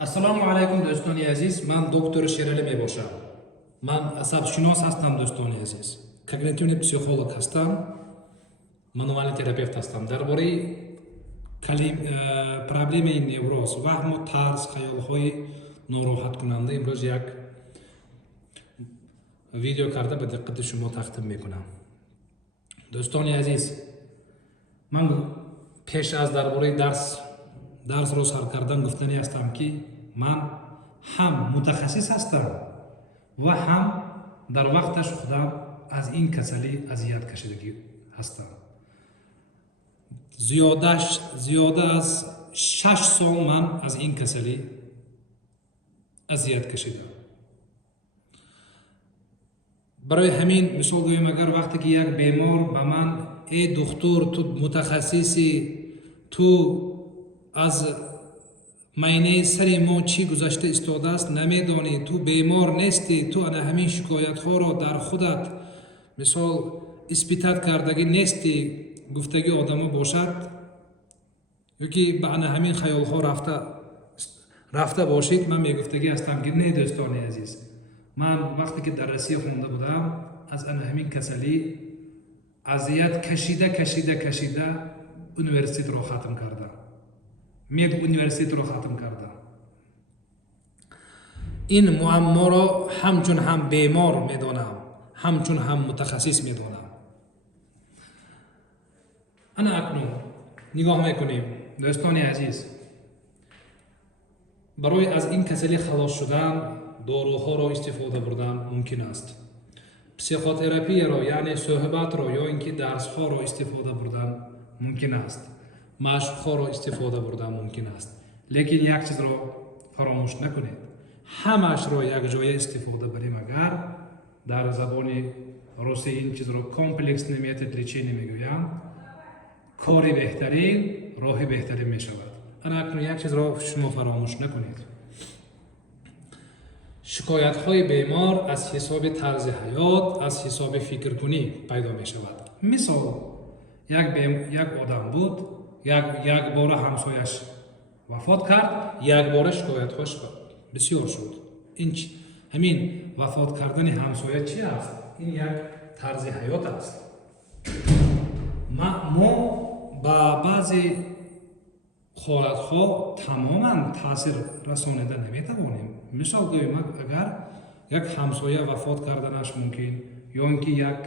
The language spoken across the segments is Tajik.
Ассалому алайкум дӯстони азиз, ман доктори Шералӣ мебошам. Ман асабшинос ҳастам дӯстони азиз. Когнитивный психолог ҳастам, мануальный терапевт ҳастам. Дар бораи проблемаи невроз, ваҳму тарс, хаёлҳои нороҳаткунанда имрӯз як видео карда ба диққати шумо тақдим мекунам. Дӯстони азиз, ман пеш аз дар бораи дарсро сар кардан гуфтани ҳастам ки ман ҳам мутахассис ҳастам ва ҳам дар вақташ худам аз ин касалӣ азият кашидагӣ ҳастам. зиёда аз 6 сол ман аз ин касалӣ азият кашидам. барои ҳамин мисол гӯем, агар вақте ки як бемор ба ман духтур, ту мутахассиси, ту аз майнаи сари мо чӣ гузашта истодааст намедонӣ, ту бемор нестӣ, ту ана ҳамин шикоятҳоро дар худат мисол испитат кардагӣ нестӣ, гуфтаги одамо бошад, ёки ба ана ҳамин хаёлҳо рафта бошед, ман мегуфтагӣ ҳастам ки не дӯстони азиз, ман вақте ки дар Россия хонда будам аз ана ҳамин касалӣ азият кашида университетро хатм кардам. Мед университетро хатм кардам. ин муамморо ҳамчун ҳам бемор медонам, ҳамчун ҳам мутахассис медонам. ана акнун нигоҳ мекунем дӯстони азиз, барои аз ин касалӣ халос шудан доруҳоро истифода бурдан мумкин аст. Психотерапияро, яъне суҳбатро ё ин ки дарсҳоро истифода бурдан мумкин аст. Машқҳоро истифода бурдан мумкин аст. Лекин як чизро фаромӯш накунед. Ҳамашро якҷоя истифода барем, агар дар забони русӣ ин чизро комплексный метод лечения мегӯянд, кори беҳтарин, роҳи беҳтарин мешавад. Ана акнун як чизро шумо фаромӯш накунед. шикоятҳои бемор аз ҳисоби тарзи ҳаёт, аз ҳисоби фикркунӣ пайдо мешавад. мисол, як одам буд, як бора ҳамсояш вафот кард, як бора шикоятҳош бисёр шуд. ҳамин вафот кардани ҳамсоя чӣ аст? Ин як тарзи ҳаёт аст. мо ба баъзе ҳолатҳо тамоман таъсир расонида наметавонем. мисол гӯем, агар як ҳамсоя вафот карданаш мумкин, ё ин ки як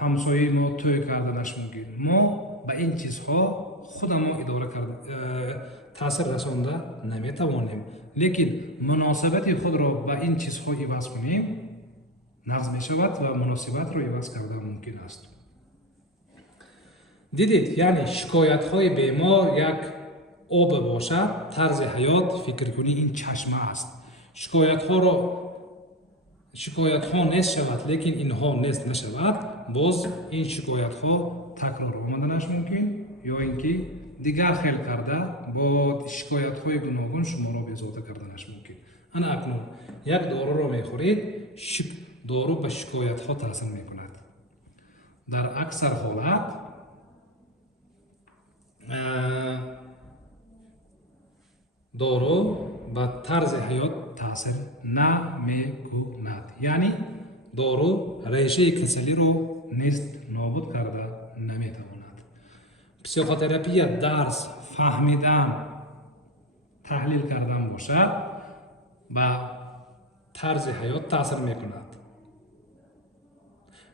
ҳамсояи мо тӯй карданаш мумкин. Мо ба ин чизҳо худамо идора таъсир расонда наметавонем. Лекин муносибати худро ба ин чизҳо иваз кунем, нағз мешавад ва муносибатро иваз кардан мумкин аст. дидед, яъне шикоятҳои бемор як об бошад, тарзи ҳаёт, фикркунӣ ин чашма аст. шикоятҳо нест шавад, лекин инҳо нест нашавад, боз ин шикоятҳо такрор омаданаш мумкин, ё ин ки дигар хел карда бо шикоятҳои гуногун шуморо безовта карданаш мумкин. ана акнун як доруро мехӯред, дору ба шикоятҳо таъсир мекунад. дар аксар ҳолат дору ба тарзи ҳаёт таъсир намекунад. Яъне дору решаи касалиро нест нобуд карда наметавонад. Психотерапия дарс фаҳмидан, таҳлил кардан бошад, ба тарзи ҳаёт таъсир мекунад.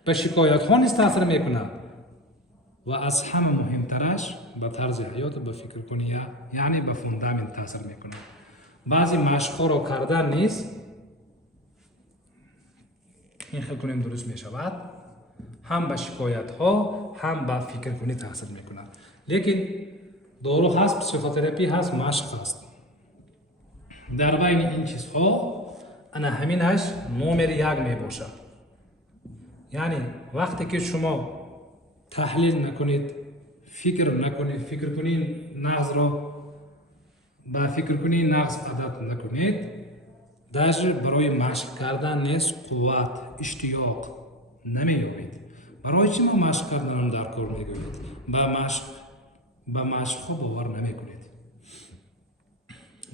ба шикоятҳо низ таъсир мекунад ва аз ҳама муҳимтараш ба тарзи ҳаёт, ба фикркуния, яъне ба фундамент таъсир мекунад. баъзе машқҳоро кардан низ ин хел кунем дуруст мешавад, ҳам ба шикоятҳо, ҳам ба фикркунӣ таъсир мекунад. Лекин дору ҳаст, психотерапия ҳаст, машқ ҳаст. дар байни ин чизҳо ана ҳаминаш номери як мебошад. яъне вақте ки шумо таҳлил накунед, фикр накунед, фикркунии нағзро ба фикркунии нағз адат накунед, даже барои машқ кардан нест қувват, иштиёқ намеёбед. барои чӣ мо машқ карданро дар кор мегӯед? ба машқҳо бовар намекунед.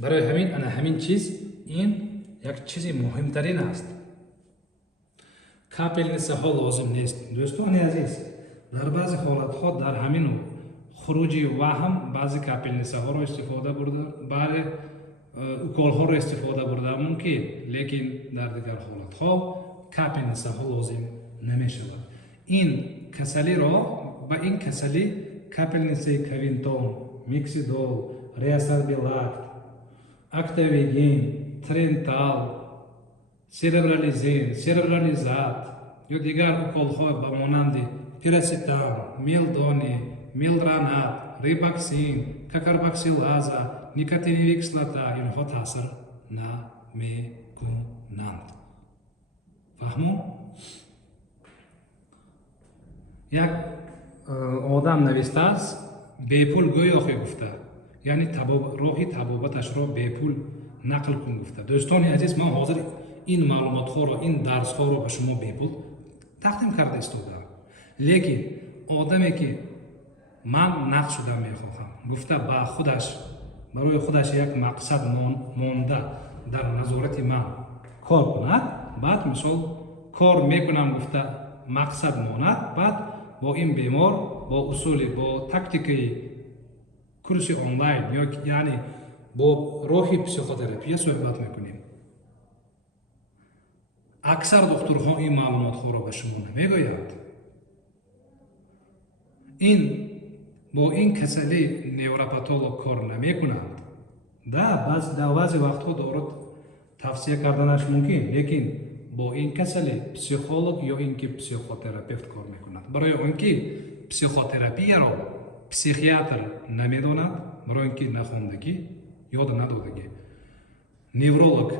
барои ҳамин ана ҳамин чиз ин як чизи муҳимтарин аст. капелницаҳо лозим нест. дӯстони азиз, дар баъзе ҳолатҳо дар ҳамин хуруҷи ваҳм баъзе капелницаҳоро истифода бурда, баъзе уколҳоро истифода бурда мумкин, лекин дар дигар ҳолатҳо капелницаҳо лозим намешавад. ин касалиро ба ин касалӣ капелницаи кавинтон, миксидол, реасорбилакт, актавиген, трентал, серебрализин, серебрализат ё дигар уколҳо ба монанди пирацетам, мелдони, мелдранат, рибоксин, какарбоксилаза, никотиновая кислота инҳо таъсир намекунанд. фаҳмон? як одам навистааст, бепул гӯё гуфта, яъне роҳи табобаташро бепул нақл кун гуфта. дӯстони азиз, ман ҳозир ин маълумотҳоро, ин дарсҳоро ба шумо бепул тақдим карда истодаам. лекин одаме ки ман нақд шуда мехоҳам гуфта ба худаш, барои худаш як мақсад монда дар назорати ман кор кунад, баъд мисол кор мекунам гуфта мақсад монад, баъд бо ин бемор бо усули, бо тактикаи курси онлайн яъне бо роҳи психотерапия суҳбат мекунем. аксар духтурҳо ин маълумотҳоро ба шумо намегӯянд. ин бо ин касали невропатолог кор намекунанд. дар баъзе вақтҳо доро тавсия карданаш мумкин, лекин бо ин касали психолог ё ин ки психотерапевт кор мекунад. барои он ки психотерапияро психиатр намедонад, барои ин ки нахондагӣ, ёд надодагӣ. невролог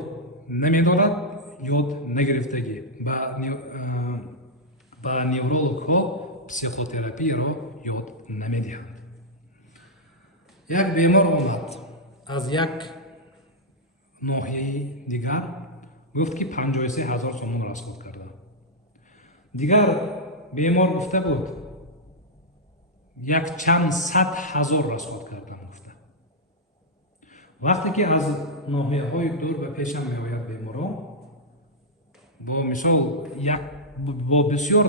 намедонад, ёд нагирифтагӣ. ба неврологҳо психотерапияро ёд намедиҳанд. як бемор омад аз як ноҳияи дигар, гуфт ки 53 000 сомон расход кардам. дигар бемор гуфта буд як чанд сад ҳазор расход кардам гуфта. вақте ки аз ноҳияҳои дур ба пешам меояд беморон, бо мисол бо бисёр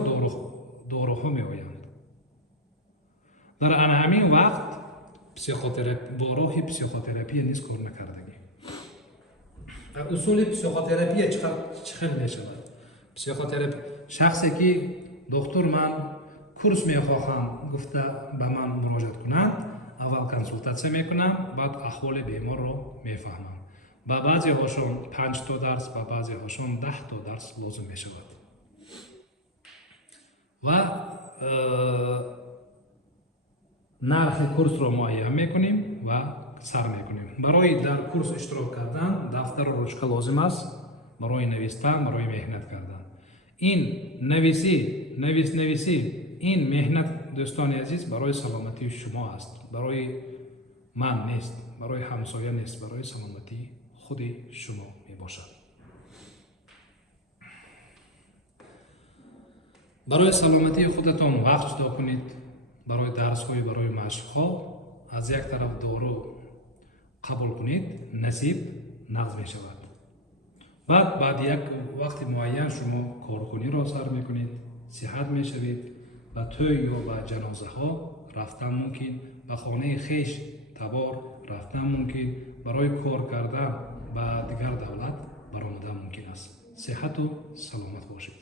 доруҳо меоянд. дар ана ҳамин вақт бо роҳи психотерапия низ кор накардагӣ. усули психотерапия чӣ хел мешавад? психотерапия шахсе ки духтур ман курс мехоҳам гуфта ба ман муроҷиат кунанд, аввал консултатсия мекунам, баъд аҳволи беморро мефаҳмам. ба баъзеҳошон 5 то дарс, ба баъзеҳошон 10 то дарс лозим мешавад. ва нархи курсро муайян мекунем ва сар мекунем. барои дар курс иштирок кардан дафтару ручка лозим аст, барои навистан, барои меҳнат кардан. ин нависӣ ин меҳнат, дӯстони азиз, барои саломатии шумо аст, барои ман нест, барои ҳамсоя нест, барои саломатии худи шумо мебошад. барои саломатии худатон вақт ҷудо кунед. барои дарсҳои барои машқҳо аз як тараф дору қабул кунед, насиб нағз мешавад. баъд як вақти муайян шумо корхониро сар мекунед, сиҳат мешавед, ба тӯй ё ба ҷанозаҳо рафтан мумкин, ба хонаи хеш табор рафтан мумкин, барои кор кардан ба дигар давлат баромадан мумкин аст. сиҳату саломат бошед.